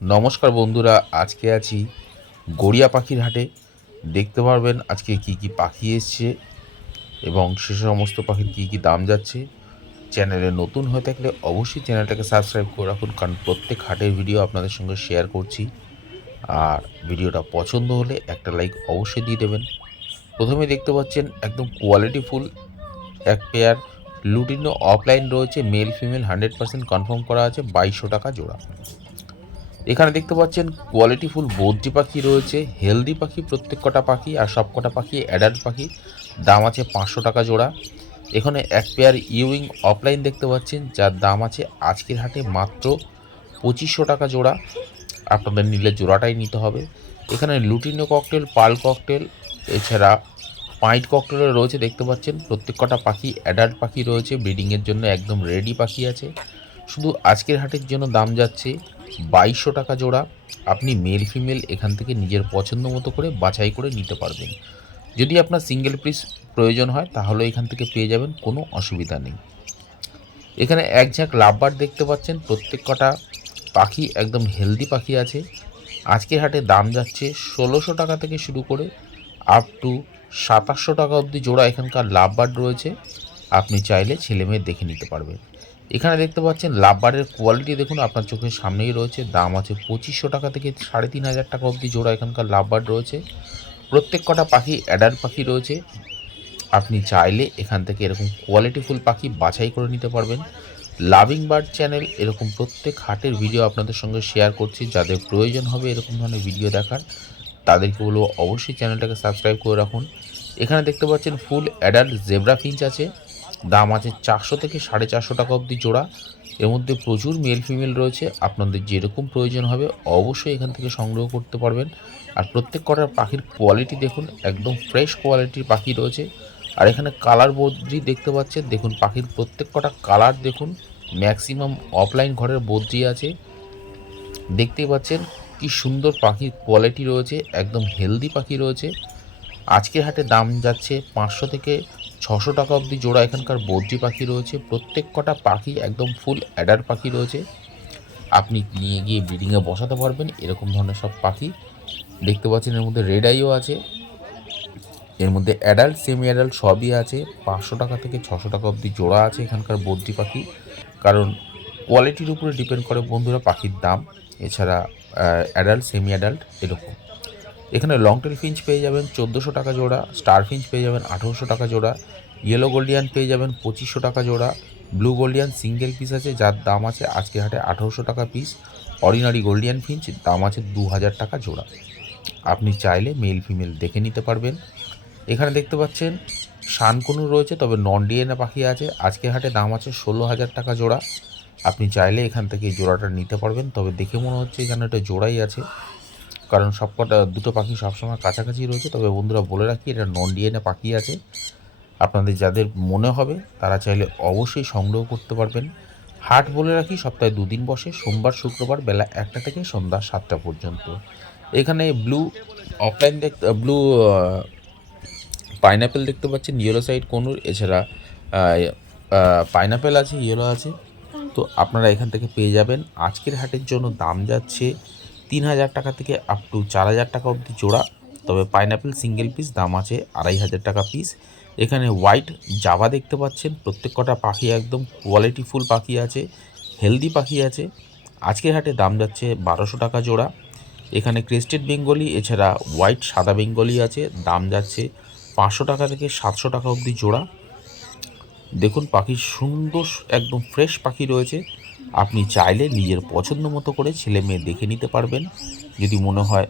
নমস্কার বন্ধুরা, আজকে আছি গড়িয়া পাখির হাটে। দেখতে পারবেন আজকে কি কি পাখি এসছে এবং সে সমস্ত পাখির কি কি দাম যাচ্ছে। চ্যানেলে নতুন হয়ে থাকলে অবশ্যই চ্যানেলটাকে সাবস্ক্রাইব করে রাখুন, কারণ প্রত্যেক হাটের ভিডিও আপনাদের সঙ্গে শেয়ার করছি। আর ভিডিওটা পছন্দ হলে একটা লাইক অবশ্যই দিয়ে দেবেন। প্রথমে দেখতে পাচ্ছেন একদম কোয়ালিটি ফুল, এক পেয়ার লুটিনো অফলাইন রয়েছে male female hundred percent confirm করা আছে, বাইশশো টাকা জোড়া। এখানে দেখতে পাচ্ছেন কোয়ালিটি ফুল, বদ্রি পাখি রয়েছে হেলদি পাখি, প্রত্যেক কটা পাখি আর সব কটা পাখি অ্যাডাল্ট পাখি। দাম আছে পাঁচশো টাকা জোড়া। এখানে এক পেয়ার ইউইং অফলাইন দেখতে পাচ্ছেন, যার দাম আছে আজকের হাটে মাত্র পঁচিশশো টাকা জোড়া। আপনাদের নিলে জোড়াটাই নিতে হবে। এখানে লুটিনো ককটেল পাল ককটেল এছাড়া পাইট ককটেলও রয়েছে, দেখতে পাচ্ছেন। প্রত্যেক কটা পাখি অ্যাডাল্ট পাখি রয়েছে ব্রিডিংয়ের জন্য একদম রেডি পাখি আছে। শুধু আজকের হাটের জন্য দাম যাচ্ছে। বাইশশো টাকা জোড়া আপনি মেল ফিমেল এখান থেকে নিজের পছন্দ মতো করে বাছাই করে নিতে পারবেন। যদি আপনার সিঙ্গেল পিস প্রয়োজন হয়, তাহলে এখান থেকে পেয়ে যাবেন কোনো অসুবিধা নেই। এখানে এক ঝাঁক লাভবার দেখতে পাচ্ছেন, প্রত্যেক কটা পাখি একদম হেলদি পাখি আছে। আজকের হাটে দাম যাচ্ছে ষোলোশো টাকা থেকে শুরু করে আপ টু সাতাশশো টাকা অবধি জোড়া এখানকার লাভবার্ড রয়েছে। আপনি চাইলে ছেলে মেয়ে দেখে নিতে পারবেন। এখানে দেখতে পাচ্ছেন, লাভবারের কোয়ালিটি দেখুন, আপনার চোখের সামনেই রয়েছে। দাম আছে পঁচিশশো টাকা থেকে সাড়ে তিন হাজার টাকা অবধি জোড়া এখানকার লাভবার্ড রয়েছে। প্রত্যেক কটা পাখি অ্যাডাল্ট পাখি রয়েছে। আপনি চাইলে এখান থেকে এরকম কোয়ালিটিফুল পাখি বাছাই করে নিতে পারবেন। লাভিং বার্ড চ্যানেল এরকম প্রত্যেক হাটের ভিডিও আপনাদের সঙ্গে শেয়ার করছি। যাদের প্রয়োজন হবে এরকম ধরনের ভিডিও দেখার, তাদেরকে বলব অবশ্যই চ্যানেলটাকে সাবস্ক্রাইব করে রাখুন। এখানে দেখতে পাচ্ছেন ফুল অ্যাডাল্ট জেব্রা ফিঞ্চ আছে। দাম আছে চারশো থেকে সাড়ে চারশো টাকা অবধি জোড়া। এর মধ্যে প্রচুর মেল ফিমেল রয়েছে। আপনাদের যেরকম প্রয়োজন হবে অবশ্যই এখান থেকে সংগ্রহ করতে পারবেন। আর প্রত্যেক কটার পাখির কোয়ালিটি দেখুন, একদম ফ্রেশ কোয়ালিটির পাখি রয়েছে। আর এখানে কালার বদ্রি দেখতে পাচ্ছেন। দেখুন, পাখির প্রত্যেক কটা কালার দেখুন। ম্যাক্সিমাম অফলাইন ঘরের বদ্রি আছে। দেখতেই পাচ্ছেন কি সুন্দর পাখির কোয়ালিটি রয়েছে। একদম হেলদি পাখি রয়েছে। আজকের হাটে দাম যাচ্ছে পাঁচশো থেকে ছশো টাকা অবধি জোড়া এখানকার বদ্রি পাখি রয়েছে। প্রত্যেক কটা পাখি একদম ফুল অ্যাডার পাখি রয়েছে। আপনি নিয়ে গিয়ে ব্রিডিংয়ে বসাতে পারবেন, এরকম ধরনের সব পাখি। দেখতে পাচ্ছেন এর মধ্যে রেড আইও আছে। এর মধ্যে অ্যাডাল্ট সেমি অ্যাডাল্ট সবই আছে। পাঁচশো টাকা থেকে ছশো টাকা অবধি জোড়া আছে এখানকার বদ্রি পাখি। কারণ কোয়ালিটির উপরে ডিপেন্ড করে বন্ধুরা পাখির দাম। এছাড়া অ্যাডাল্ট সেমি অ্যাডাল্ট এরকম। এখানে লং টেল ফিঞ্চ পেয়ে যাবেন চোদ্দোশো টাকা জোড়া স্টার ফিঞ্চ পেয়ে যাবেন আঠেরোশো টাকা জোড়া ইয়েলো গোল্ডিয়ান পেয়ে যাবেন পঁচিশশো টাকা জোড়া ব্লু গোল্ডিয়ান সিঙ্গেল পিস আছে, যার দাম আছে আজকে হাটে আঠেরোশো টাকা পিস অর্ডিনারি গোল্ডিয়ান ফিঞ্চ দাম আছে দু হাজার টাকা জোড়া। আপনি চাইলে মেল ফিমেল দেখে নিতে পারবেন। এখানে দেখতে পাচ্ছেন, শানকুনু রয়েছে, তবে নন ডিএনএ পাখি আছে, আজকে হাটে দাম আছে ষোলো হাজার টাকা জোড়া। আপনি চাইলে এখান থেকে জোড়াটা নিতে পারবেন, তবে দেখে মনে হচ্ছে এখানে এটা জোড়াই আছে। কারণ সবকটা দুটো পাখি সবসময় কাছাকাছি রয়েছে, তবে বন্ধুরা বলে রাখি, এটা নন ডিএনএ পাখি আছে। আপনাদের যাদের মনে হবে, তারা চাইলে অবশ্যই সংগ্রহ করতে পারবেন। হাট বলে রাখি, সপ্তাহে দুদিন বসে, সোমবার, শুক্রবার বেলা একটা থেকে সন্ধ্যা সাতটা পর্যন্ত। এখানে ব্লু অফলাইন দেখতে, ব্লু পাইনাপেল দেখতে পাচ্ছেন, ইয়েলো সাইড কোনুর, এছাড়া পাইনাপেল আছে, ইয়েলো আছে। তো আপনারা এখান থেকে পেয়ে যাবেন। আজকের হাটের জন্য দাম যাচ্ছে তিন হাজার টাকা থেকে আপ টু চার হাজার টাকা অবধি জোড়া। তবে পাইনাপেল সিঙ্গেল পিস দাম আছে আড়াই হাজার টাকা পিস এখানে হোয়াইট জাভা দেখতে পাচ্ছেন। প্রত্যেক কটা পাখি একদম কোয়ালিটিফুল পাখি আছে হেলদি পাখি আছে। আজকের হাটে দাম যাচ্ছে বারোশো টাকা জোড়া। এখানে ক্রেস্টেড বেঙ্গলি এছাড়া হোয়াইট সাদা বেঙ্গলি আছে। দাম যাচ্ছে পাঁচশো টাকা থেকে সাতশো টাকা অবধি জোড়া। দেখুন পাখির সুন্দর, একদম ফ্রেশ পাখি রয়েছে। আপনি চাইলে নিজের পছন্দ মতো করে ছেলে মেয়ে দেখে নিতে পারবেন। যদি মনে হয়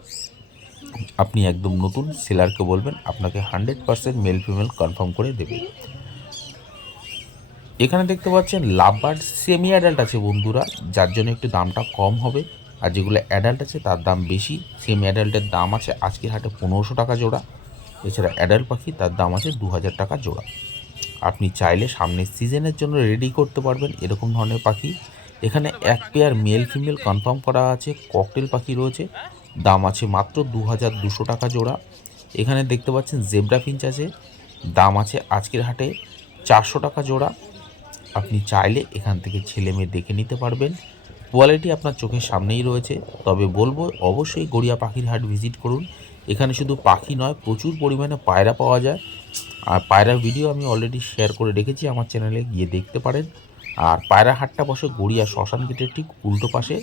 আপনি একদম নতুন সেলারকে বলবেন, আপনাকে hundred percent male female confirm করে দেবে। এখানে দেখতে পাচ্ছেন লাভবার্ড সেমি অ্যাডাল্ট আছে বন্ধুরা, যার জন্য একটু দামটা কম হবে। আর যেগুলো অ্যাডাল্ট আছে, তার দাম বেশি। সেমি অ্যাডাল্টের দাম আছে আজকের হাটে পনেরোশো টাকা জোড়া। এছাড়া অ্যাডাল্ট পাখি, তার দাম আছে দু হাজার টাকা জোড়া। আপনি চাইলে সামনের সিজনের জন্য রেডি করতে পারবেন এরকম ধরনের পাখি। এখানে এক পেয়ার মেল ফিমেল কনফার্ম করা আছে ককটেল পাখি রয়েছে, দাম আছে মাত্র দু হাজার দুশো টাকা জোড়া। এখানে দেখতে পাচ্ছেন জেব্রা ফিঞ্চ আছে, দাম আছে আজকের হাটে চারশো টাকা জোড়া। আপনি চাইলে এখান থেকে ছেলে মেয়ে দেখে নিতে পারবেন। কোয়ালিটি আপনার চোখের সামনেই রয়েছে। তবে বলব, অবশ্যই গড়িয়া পাখির হাট ভিজিট করুন। এখানে শুধু পাখি নয়, প্রচুর পরিমাণে পায়রা পাওয়া যায়। আর পায়রার ভিডিও আমি অলরেডি শেয়ার করে রেখেছি, আমার চ্যানেলে গিয়ে দেখতে পারেন। আর পায়রা হাটটা বসে গড়িয়া শ্মশান গেটের ঠিক উল্টো পাশে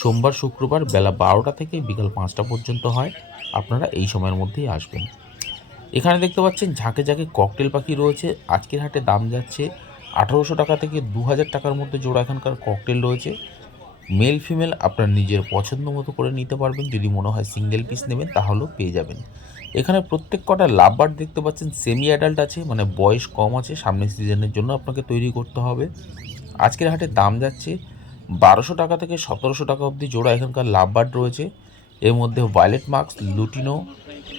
সোমবার, শুক্রবার বেলা বারোটা থেকে বিকাল পাঁচটা পর্যন্ত হয়। আপনারা এই সময়ের মধ্যেই আসবেন। এখানে দেখতে পাচ্ছেন ঝাঁকে ঝাঁকে ককটেল পাখি রয়েছে। আজকের হাটে দাম যাচ্ছে আঠারোশো টাকা থেকে দু হাজার টাকার মধ্যে জোড়া এখানকার ককটেল রয়েছে। মেল, ফিমেল আপনার নিজের পছন্দ মতো করে নিতে পারবেন। যদি মনে হয় সিঙ্গেল পিস নেবেন, তাহলেও পেয়ে যাবেন। এখানে প্রত্যেক কটা লাভবার দেখতে পাচ্ছেন সেমি অ্যাডাল্ট আছে মানে বয়স কম আছে, সামনের সিজনের জন্য আপনাকে তৈরি করতে হবে। আজকের হাটে দাম যাচ্ছে বারোশো টাকা থেকে সতেরোশো টাকা অবধি জোড়া। এখানকার লাভবার্ড রয়েছে। এর মধ্যে ভায়োলেট মার্কস লুটিনো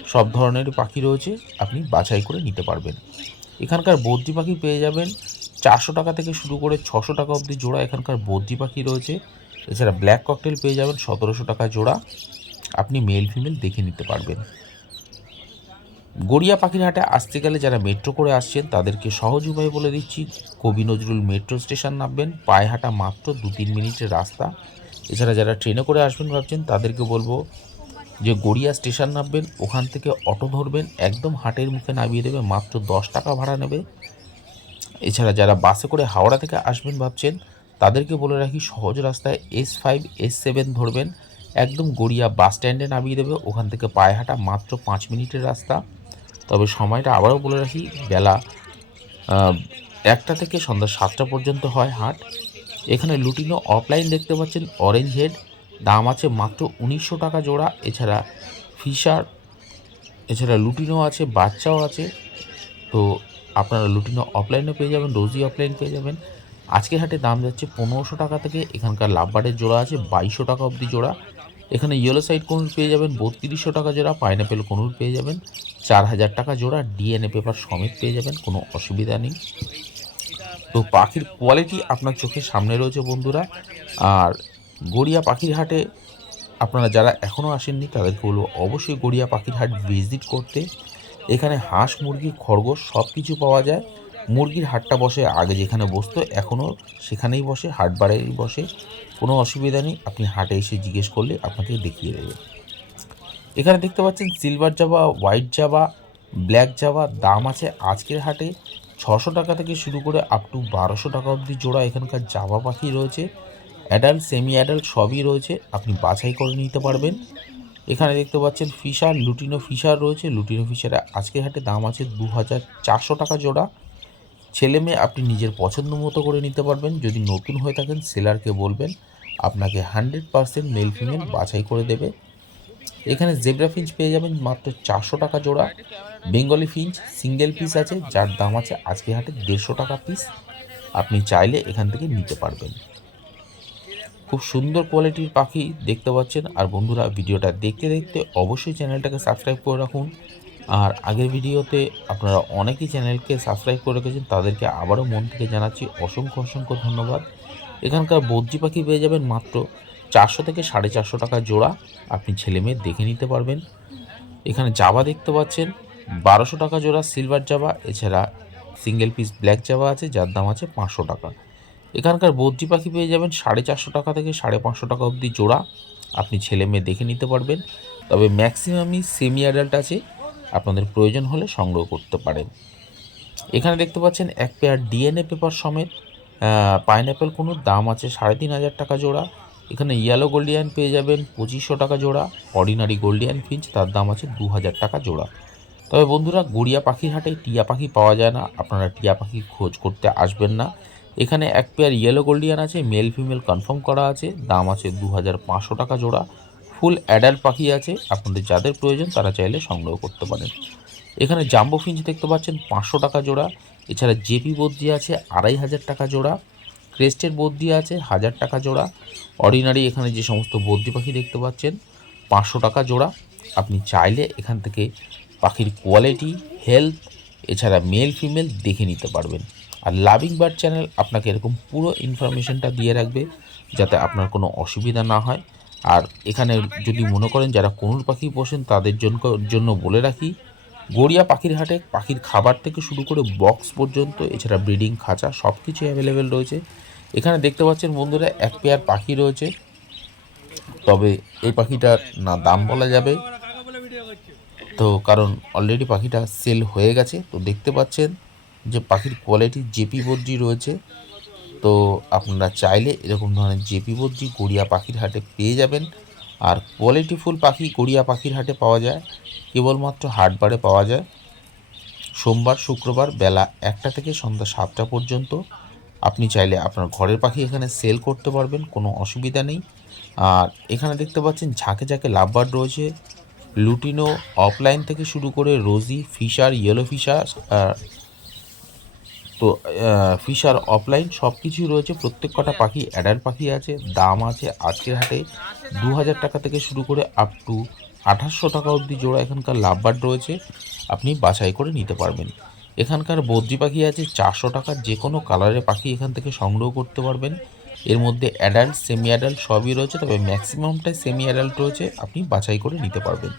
সব ধরনের পাখি রয়েছে। আপনি বাছাই করে নিতে পারবেন। এখানকার বদ্রি পাখি পেয়ে যাবেন চারশো টাকা থেকে শুরু করে ছশো টাকা অবধি জোড়া এখানকার বদ্রি পাখি রয়েছে। এছাড়া ব্ল্যাক ককটেল পেয়ে যাবেন সতেরোশো টাকা জোড়া। আপনি মেল ফিমেল দেখে নিতে পারবেন। গড়িয়া পাখির হাটে আসতে গেলে যারা মেট্রো করে আসছেন, তাদেরকে সহজ উপায় বলে দিচ্ছি। কবি নজরুল মেট্রো স্টেশন নামবেন। পায়ে হাঁটা মাত্র দু তিন মিনিটের রাস্তা। এছাড়া যারা ট্রেনে করে আসবেন ভাবছেন, তাদেরকে বলব যে গড়িয়া স্টেশন নামবেন। ওখান থেকে অটো ধরবেন। একদম হাটের মুখে নামিয়ে দেবে। মাত্র দশ টাকা ভাড়া নেবে। এছাড়া যারা বাসে করে হাওড়া থেকে আসবেন ভাবছেন, তাদেরকে বলে রাখি, সহজ রাস্তায় এস ফাইভ এস সেভেন ধরবেন। একদম গড়িয়া বাস স্ট্যান্ডে নামিয়ে দেবে। ওখান থেকে পায়ে হাঁটা মাত্র পাঁচ মিনিটের রাস্তা। তবে সময়টা আবারও বলে রাখি, বেলা একটা থেকে সন্ধ্যা সাতটা পর্যন্ত হয় হাট। এখানে লুটিনো অফলাইন দেখতে পাচ্ছেন অরেঞ্জ হেড দাম আছে মাত্র উনিশশো টাকা জোড়া। এছাড়া ফিশার, এছাড়া লুটিনো আছে, বাচ্চাও আছে। তো আপনারা লুটিনো অফলাইনও পেয়ে যাবেন রোজি অফলাইন পেয়ে যাবেন। আজকের হাটে দাম যাচ্ছে পনেরোশো টাকা থেকে এখানকার লাভবারের জোড়া আছে বাইশশো টাকা অবধি জোড়া। এখানে ইয়েলো সাইড কনুর পেয়ে যাবেন, বত্রিশশো টাকা জোড়া পাইনাপেল কনুর পেয়ে যাবেন চার হাজার টাকা জোড়া ডিএনএ পেপার সমেত পেয়ে যাবেন, কোনো অসুবিধা নেই। তো পাখির কোয়ালিটি আপনার চোখের সামনে রয়েছে বন্ধুরা। আর গড়িয়া পাখির হাটে আপনারা যারা এখনও আসেননি, তাদেরকে বলব অবশ্যই গড়িয়া পাখির হাট ভিজিট করতে। এখানে হাঁস, মুরগি, খরগোশ সব কিছু পাওয়া যায়। মুরগির হাটটা বসে আগে যেখানে বসতো এখনও সেখানেই বসে, হাট বাড়াই বসে। কোনো অসুবিধা নেই। আপনি হাটে এসে জিজ্ঞেস করলে আপনাকে দেখিয়ে দেবে। এখানে দেখতে পাচ্ছেন silver java white java black java দাম আছে আজকের হাটে ছশো টাকা থেকে শুরু করে আপ টু বারোশো টাকা অবধি জোড়া এখানকার জাবা পাখি রয়েছে। অ্যাডাল্ট সেমি অ্যাডাল্ট সবই রয়েছে, আপনি বাছাই করে নিতে পারবেন। এখানে দেখতে পাচ্ছেন ফিশার লুটিনো ফিশার রয়েছে। লুটিনো ফিশারে আজকের হাটে দাম আছে দু হাজার চারশো টাকা জোড়া। ছেলে মেয়ে আপনি নিজের পছন্দ মতো করে নিতে পারবেন। যদি নতুন হয়ে থাকেন, সেলারকে বলবেন, আপনাকে হান্ড্রেড পারসেন্ট মেল ফিমেল বাছাই করে দেবে। এখানে জেব্রা ফিঞ্চ পেয়ে যাবেন মাত্র চারশো টাকা জোড়া। বেঙ্গলি ফিঞ্চ সিঙ্গেল পিস আছে, যার দাম আছে আজকে হাটে দেড়শো টাকা পিস। আপনি চাইলে এখান থেকে নিতে পারবেন। খুব সুন্দর কোয়ালিটির পাখি দেখতে পাচ্ছেন। আর বন্ধুরা, ভিডিওটা দেখতে দেখতে অবশ্যই চ্যানেলটাকে সাবস্ক্রাইব করে রাখুন। আর আগের ভিডিওতে আপনারা অনেকেই চ্যানেলকে সাবস্ক্রাইব করে রেখেছেন, তাদেরকে আবারও মন থেকে জানাচ্ছি অসংখ্য অসংখ্য ধন্যবাদ। এখানকার বদ্রি পাখি পেয়ে যাবেন মাত্র চারশো থেকে সাড়ে চারশো টাকা জোড়া। আপনি ছেলে মেয়ে দেখে নিতে পারবেন। এখানে জাবা দেখতে পাচ্ছেন, বারোশো টাকা জোড়া সিলভার জাবা, এছাড়া সিঙ্গেল পিস ব্ল্যাক জাবা আছে, যার দাম আছে পাঁচশো টাকা। এখানকার বদ্রি পাখি পেয়ে যাবেন সাড়ে চারশো টাকা থেকে সাড়ে পাঁচশো টাকা অবধি জোড়া। আপনি ছেলে মেয়ে দেখে নিতে পারবেন। তবে ম্যাক্সিমামই সেমি অ্যাডাল্ট আছে। আপনাদের প্রয়োজন হলে সংগ্রহ করতে পারেন। এখানে দেখতে পাচ্ছেন এক পেয়ার ডিএনএ পেপার সমেত পাইনঅ্যাপেল কোনো দাম আছে সাড়ে তিন হাজার টাকা জোড়া। এখানে ইয়েলো গোল্ডিয়ান পেয়ে যাবেন পঁচিশশো টাকা জোড়া। অর্ডিনারি গোল্ডিয়ান ফিঞ্চ তার দাম আছে দু হাজার টাকা জোড়া। তবে বন্ধুরা, গড়িয়া পাখির হাটে টিয়া পাখি পাওয়া যায় না। আপনারা টিয়া পাখি খোঁজ করতে আসবেন না। এখানে এক পেয়ার ইয়েলো গোল্ডিয়ান আছে মেল ফিমেল কনফার্ম করা আছে। দাম আছে দু হাজার পাঁচশো টাকা জোড়া। ফুল অ্যাডাল্ট পাখি আছে। আপনাদের যাদের প্রয়োজন তারা চাইলে সংগ্রহ করতে পারেন। এখানে জাম্বো ফিঞ্চ দেখতে পাচ্ছেন, পাঁচশো টাকা জোড়া। এছাড়া জেপি বদ্রি আছে, আড়াই হাজার টাকা জোড়া। ক্রেস্টের বদ্রি আছে, হাজার টাকা জোড়া। অর্ডিনারি এখানে যে সমস্ত বদ্রি পাখি দেখতে পাচ্ছেন, পাঁচশো টাকা জোড়া। আপনি চাইলে এখান থেকে পাখির কোয়ালিটি, হেলথ, এছাড়া মেল, ফিমেল দেখে নিতে পারবেন। আর লাভিং বার্ড চ্যানেল আপনাকে এরকম পুরো ইনফরমেশনটা দিয়ে রাখবে, যাতে আপনার কোনো অসুবিধা না হয়। আর এখানে যদি মনে করেন যারা কোনুর পাখি পোষেন, তাদের জন্য জন্য বলে রাখি, গড়িয়া পাখির হাটে পাখির খাবার থেকে শুরু করে বক্স পর্যন্ত, এছাড়া ব্রিডিং খাঁচা সব কিছু অ্যাভেলেবেল রয়েছে। এখানে দেখতে পাচ্ছেন বন্ধুরা, এক পেয়ার পাখি রয়েছে। তবে এই পাখিটার না দাম বলা যাবে। তো কারণ অলরেডি পাখিটা সেল হয়ে গেছে। তো দেখতে পাচ্ছেন যে পাখির কোয়ালিটি জেপি বদ্রি রয়েছে। তো আপনারা চাইলে এরকম ধরনের জেপি বদ্রি গড়িয়া পাখির হাটে পেয়ে যাবেন। আর কোয়ালিটিফুল পাখি গড়িয়া পাখির হাটে পাওয়া যায়। কেবলমাত্র হাটবারে পাওয়া যায়। সোমবার, শুক্রবার বেলা একটা থেকে সন্ধ্যা সাতটা পর্যন্ত আপনি চাইলে আপনার ঘরের পাখি এখানে সেল করতে পারবেন, কোনো অসুবিধা নেই। আর এখানে দেখতে পাচ্ছেন ঝাঁকে ঝাঁকে লাভবার্ড রয়েছে। লুটিনো অফলাইন থেকে শুরু করে রোজি, ফিশার ইয়েলো ফিশার তো ফিশার অফলাইন সব কিছুই রয়েছে। প্রত্যেক কটা পাখি অ্যাডাল্ট পাখি আছে দাম আছে আজকের হাটে দু হাজার টাকা থেকে শুরু করে আপ টু আঠাশশো টাকা অবধি জোড়া এখানকার লাভবার্ড রয়েছে। আপনি বাছাই করে নিতে পারবেন। এখানকার বদ্রি পাখি আছে চারশো টাকার যে কোনো কালারের পাখি এখান থেকে সংগ্রহ করতে পারবেন। এর মধ্যে অ্যাডাল্ট সেমি অ্যাডাল্ট সবই রয়েছে তবে ম্যাক্সিমামটাই সেমি অ্যাডাল্ট রয়েছে আপনি বাছাই করে নিতে পারবেন।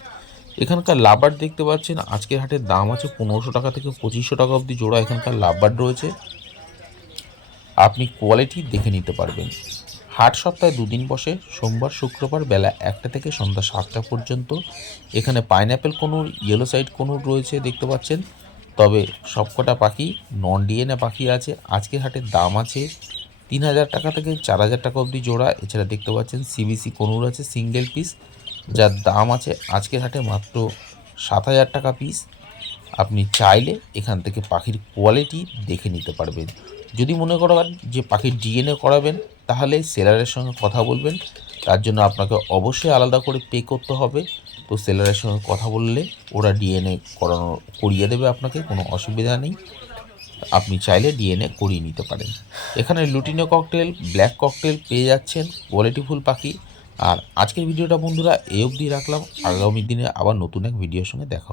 এখানকার লাভবার্ড দেখতে পাচ্ছেন, আজকের হাটের দাম আছে পনেরোশো টাকা থেকে পঁচিশশো টাকা অবধি জোড়া এখানকার লাভবার্ড রয়েছে। আপনি কোয়ালিটি দেখে নিতে পারবেন। হাট সপ্তাহে দুদিন বসে, সোমবার, শুক্রবার বেলা একটা থেকে সন্ধ্যা সাতটা পর্যন্ত। এখানে pineapple conure yellow side conure রয়েছে দেখতে পাচ্ছেন। তবে সবকটা পাখি নন ডিএনএ পাখি আছে। আজকের হাটের দাম আছে তিন হাজার টাকা থেকে চার হাজার টাকা অবধি জোড়া। এছাড়া দেখতে পাচ্ছেন সিবিসি কোনুর আছে সিঙ্গেল পিস যার দাম আছে আজকের হাটে মাত্র সাত হাজার টাকা পিস আপনি চাইলে এখান থেকে পাখির কোয়ালিটি দেখে নিতে পারবেন। যদি মনে করেন যে পাখির ডিএনএ করাবেন, তাহলে সেলারের সঙ্গে কথা বলবেন। তার জন্য আপনাকে অবশ্যই আলাদা করে পে করতে হবে। তো সেলারের সঙ্গে কথা বললে ওরা ডিএনএ করানো, করিয়ে দেবে আপনাকে, কোনো অসুবিধা নেই। আপনি চাইলে ডিএনএ করিয়ে নিতে পারেন। এখানে লুটিনো ককটেল ব্ল্যাক ককটেল পেয়ে যাচ্ছেন। কোয়ালিটিফুল পাখি। আর আজকের ভিডিওটা বন্ধুরা এ অবধি রাখলাম। আগামী দিনে আবার নতুন এক ভিডিওর সঙ্গে দেখা